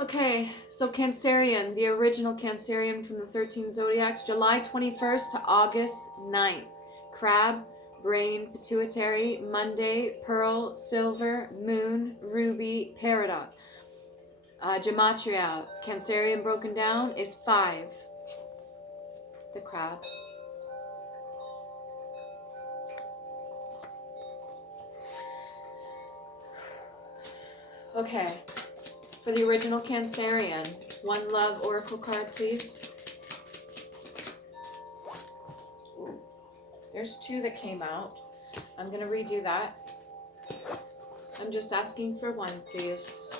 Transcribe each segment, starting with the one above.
Okay, so Cancerian, the original Cancerian from the 13 zodiacs, July 21st to August 9th. Crab, brain, pituitary, Monday, pearl, silver, moon, ruby, peridot. Gematria, Cancerian broken down is 5. The crab. Okay, for the original Cancerian, one love oracle card, please. Ooh, there's 2 that came out. I'm going to redo that. I'm just asking for 1, please,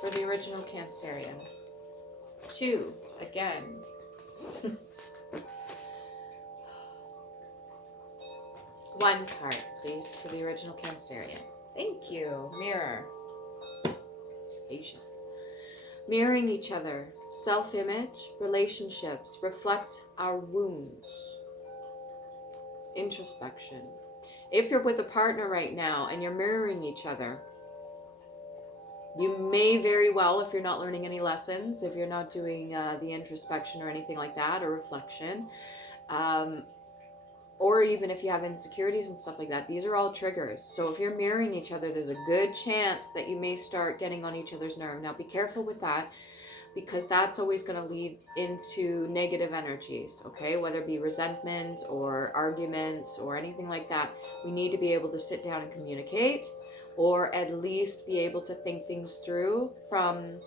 for the original Cancerian. 2, again. One card, please, for the original Cancerian. Thank you. Mirror. Patience. Mirroring each other. Self-image. Relationships. Reflect our wounds. Introspection. If you're with a partner right now and you're mirroring each other, you may very well, if you're not learning any lessons, if you're not doing the introspection or anything like that, or reflection, or even if you have insecurities and stuff like that, these are all triggers. So if you're mirroring each other, there's a good chance that you may start getting on each other's nerve. Now be careful with that, because that's always going to lead into negative energies, okay? Whether it be resentment or arguments or anything like that, we need to be able to sit down and communicate, or at least be able to think things through from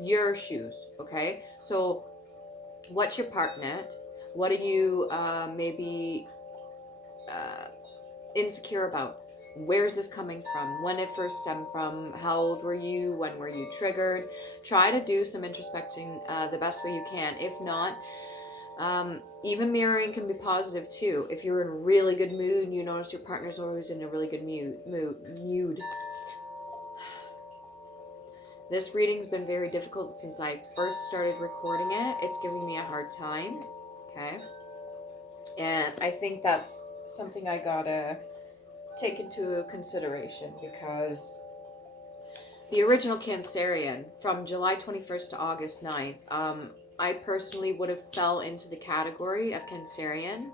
your shoes, okay? So what's your partner? What are you maybe insecure about? Where's this coming from? When it first stemmed from? How old were you? When were you triggered? Try to do some introspecting the best way you can. If not, even mirroring can be positive too. If you're in a really good mood and you notice your partner's always in a really good mood. This reading's been very difficult since I first started recording it. It's giving me a hard time. Okay, and I think that's something I gotta take into consideration, because the original Cancerian from July 21st to August 9th, I personally would have fell into the category of Cancerian,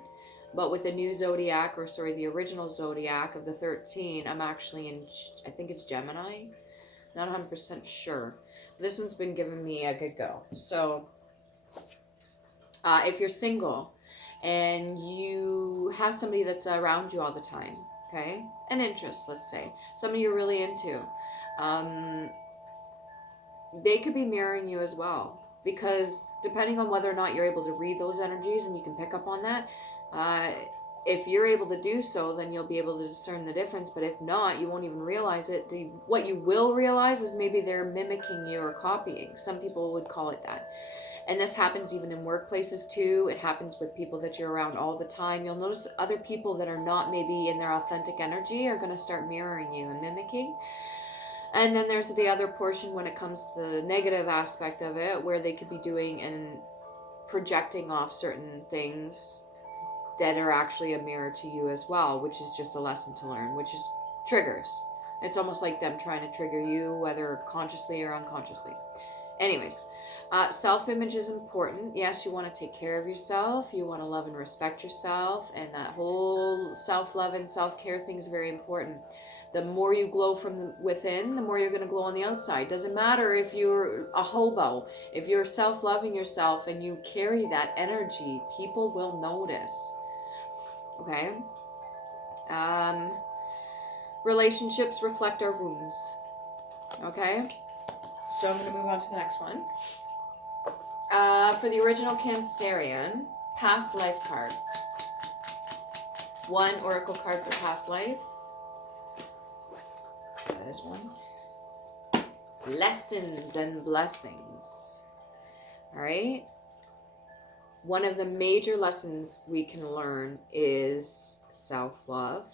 but with the new zodiac, or sorry, the original zodiac of the 13, I'm actually in, I think it's Gemini, not 100% sure. This one's been giving me a good go. So if you're single and you have somebody that's around you all the time, okay, an interest, let's say, somebody you're really into, they could be mirroring you as well, because depending on whether or not you're able to read those energies and you can pick up on that, if you're able to do so, then you'll be able to discern the difference. But if not, you won't even realize it. What you will realize is maybe they're mimicking you or copying. Some people would call it that. And this happens even in workplaces too. It happens with people that you're around all the time. You'll notice other people that are not maybe in their authentic energy are going to start mirroring you and mimicking. And then there's the other portion when it comes to the negative aspect of it, where they could be doing and projecting off certain things that are actually a mirror to you as well, which is just a lesson to learn, which is triggers. It's almost like them trying to trigger you, whether consciously or unconsciously. Anyways, self-image is important. Yes, you want to take care of yourself. You want to love and respect yourself. And that whole self-love and self-care thing is very important. The more you glow from within, the more you're going to glow on the outside. Doesn't matter if you're a hobo. If you're self-loving yourself and you carry that energy, people will notice. Okay? Relationships reflect our wounds. Okay? So I'm going to move on to the next one. For the original Cancerian, past life card. One oracle card for past life. That is one. Lessons and blessings. All right? One of the major lessons we can learn is self-love.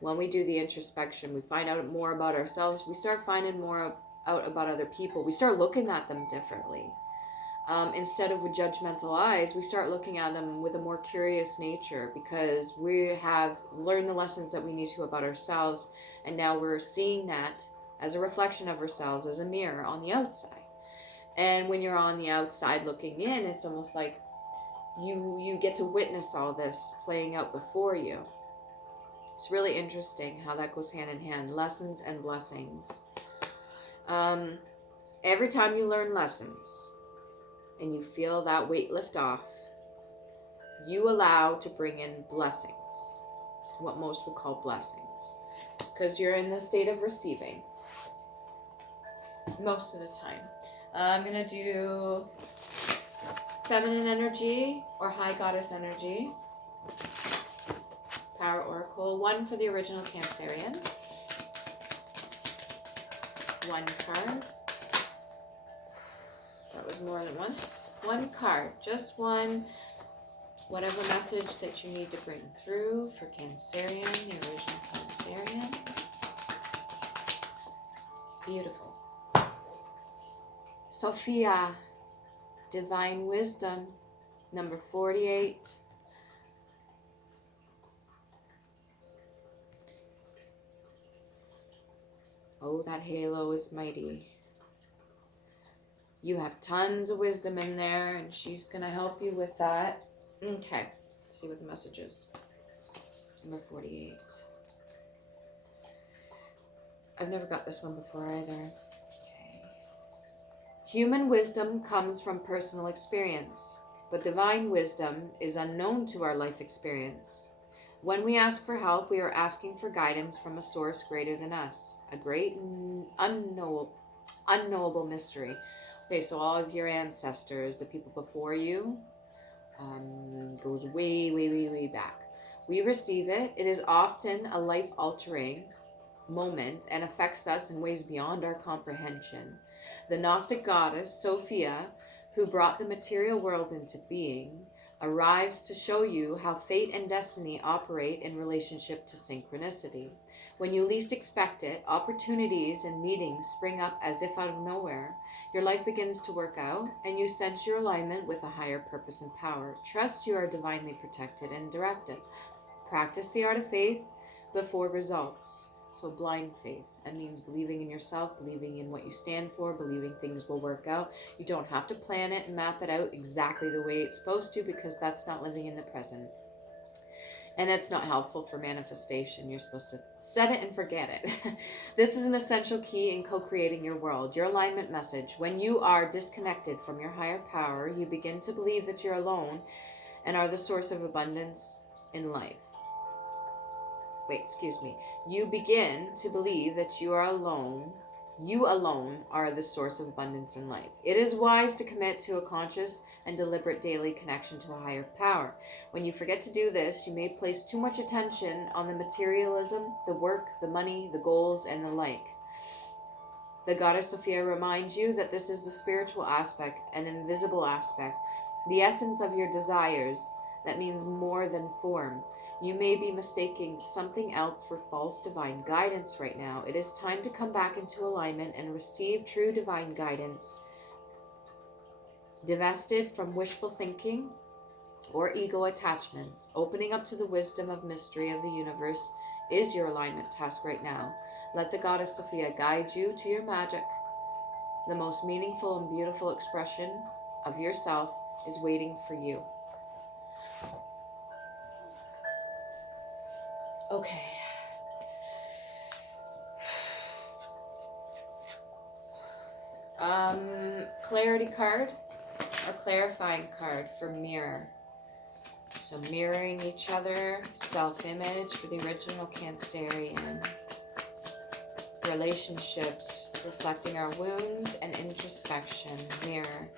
When we do the introspection, we find out more about ourselves. We start finding more out about other people. We start looking at them differently. Instead of with judgmental eyes, we start looking at them with a more curious nature, because we have learned the lessons that we need to about ourselves, and now we're seeing that as a reflection of ourselves, as a mirror on the outside. And when you're on the outside looking in, it's almost like you get to witness all this playing out before you. It's really interesting how that goes hand in hand. Lessons and blessings. Every time you learn lessons and you feel that weight lift off, you allow to bring in blessings, what most would call blessings, because you're in the state of receiving most of the time. I'm going to do feminine energy or high goddess energy. Power oracle. One for the original Cancerian. One card. That was more than one. One card. Just one. Whatever message that you need to bring through for Cancerian, the original Cancerian. Beautiful. Sophia, Divine Wisdom, number 48. Oh, that halo is mighty. You have tons of wisdom in there, and she's going to help you with that. Okay, let's see what the message is. Number 48. I've never got this one before either. Okay. Human wisdom comes from personal experience, but divine wisdom is unknown to our life experience. When we ask for help, we are asking for guidance from a source greater than us, a great unknowable mystery. Okay, so all of your ancestors, the people before you, goes way, way, way, way back. We receive it. It is often a life-altering moment and affects us in ways beyond our comprehension. The Gnostic goddess, Sophia, who brought the material world into being, arrives to show you how fate and destiny operate in relationship to synchronicity. When you least expect it, opportunities and meetings spring up as if out of nowhere. Your life begins to work out, and you sense your alignment with a higher purpose and power. Trust you are divinely protected and directed. Practice the art of faith before results. So blind faith, that means believing in yourself, believing in what you stand for, believing things will work out. You don't have to plan it and map it out exactly the way it's supposed to, because that's not living in the present. And it's not helpful for manifestation. You're supposed to set it and forget it. This is an essential key in co-creating your world. Your alignment message. When you are disconnected from your higher power, you begin to believe that you're alone and are the source of abundance in life. You begin to believe that you alone are the source of abundance in life. It is wise to commit to a conscious and deliberate daily connection to a higher power. When you forget to do this, you may place too much attention on the materialism, the work, the money, the goals, and the like. The goddess Sophia reminds you that this is the spiritual aspect, an invisible aspect, the essence of your desires. That means more than form. You may be mistaking something else for false divine guidance right now. It is time to come back into alignment and receive true divine guidance. Divested from wishful thinking or ego attachments, opening up to the wisdom of mystery of the universe is your alignment task right now. Let the goddess Sophia guide you to your magic. The most meaningful and beautiful expression of yourself is waiting for you. Okay. Clarity card or clarifying card for mirror. So mirroring each other, self-image for the original Cancerian. Relationships, reflecting our wounds and introspection, mirror.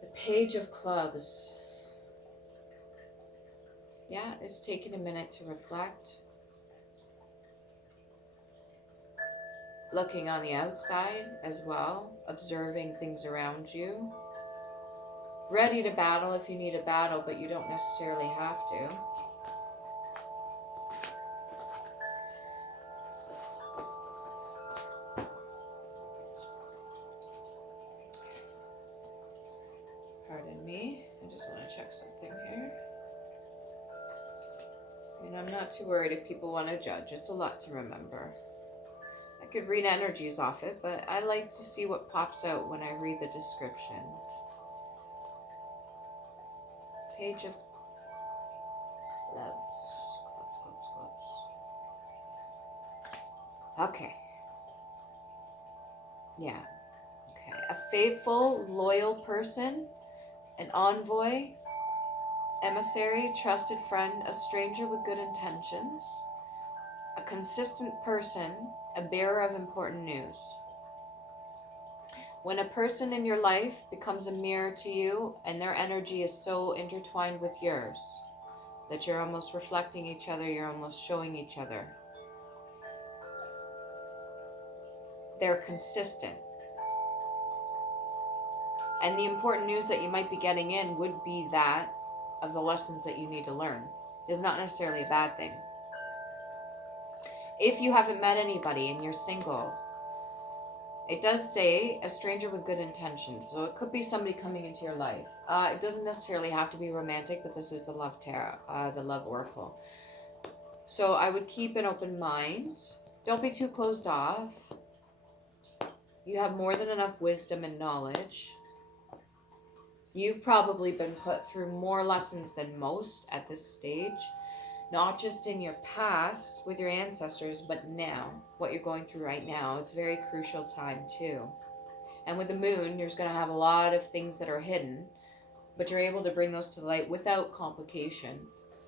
The Page of Clubs. Yeah, it's taking a minute to reflect. Looking on the outside as well, observing things around you. Ready to battle if you need a battle, but you don't necessarily have to. Pardon me, I just want to check something here. And I'm not too worried if people want to judge. It's a lot to remember. could read energies off it, but I like to see what pops out when I read the description. Page of Clubs. Okay. Yeah. Okay. A faithful, loyal person, an envoy, emissary, trusted friend, a stranger with good intentions, a consistent person, a bearer of important news. When a person in your life becomes a mirror to you and their energy is so intertwined with yours that you're almost reflecting each other, you're almost showing each other. They're consistent. And the important news that you might be getting in would be that of the lessons that you need to learn. It's not necessarily a bad thing. If you haven't met anybody and you're single, it does say a stranger with good intentions. So it could be somebody coming into your life. It doesn't necessarily have to be romantic, but this is the love tarot, the love oracle. So I would keep an open mind. Don't be too closed off. You have more than enough wisdom and knowledge. You've probably been put through more lessons than most at this stage. Not just in your past with your ancestors, but now, what you're going through right now. It's a very crucial time too. And with the moon, you're going to have a lot of things that are hidden, but you're able to bring those to the light without complication,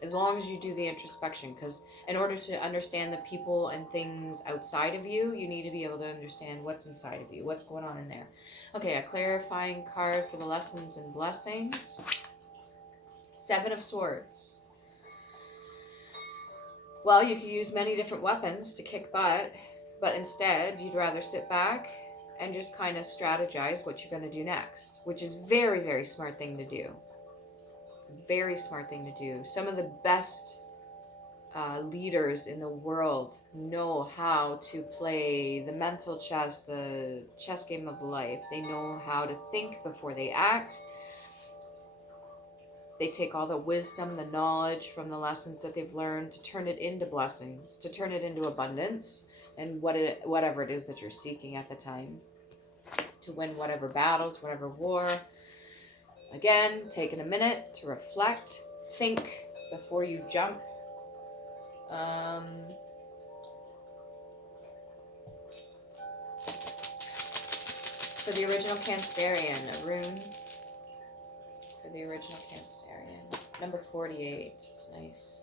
as long as you do the introspection. Because in order to understand the people and things outside of you, you need to be able to understand what's inside of you, what's going on in there. Okay, a clarifying card for the lessons and blessings. 7 of Swords. Well, you could use many different weapons to kick butt, but instead you'd rather sit back and just kind of strategize what you're going to do next, which is very, very smart thing to do. Very smart thing to do. Some of the best leaders in the world know how to play the mental chess, the chess game of life. They know how to think before they act. They take all the wisdom, the knowledge from the lessons that they've learned to turn it into blessings, to turn it into abundance, and whatever it is that you're seeking at the time, to win whatever battles, whatever war. Again, taking a minute to reflect, think before you jump. For the original Cancerian, a rune. For the original Cancerian. Number 48. It's nice.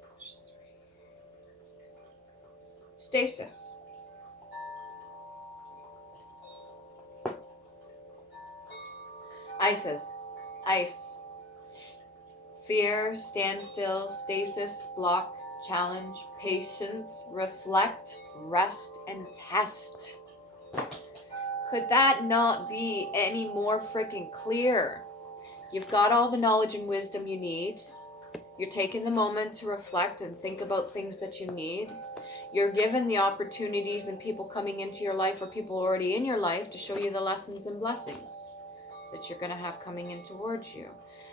There's 3. Stasis. Ice. Fear, standstill, stasis, block, challenge, patience, reflect, rest, and test. Could that not be any more freaking clear? You've got all the knowledge and wisdom you need. You're taking the moment to reflect and think about things that you need. You're given the opportunities and people coming into your life or people already in your life to show you the lessons and blessings that you're going to have coming in towards you.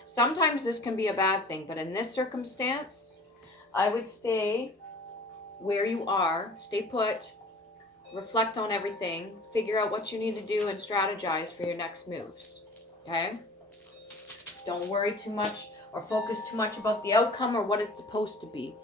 Sometimes this can be a bad thing, but in this circumstance, I would stay where you are, stay put, reflect on everything, figure out what you need to do, and strategize for your next moves. Okay? Don't worry too much or focus too much about the outcome or what it's supposed to be.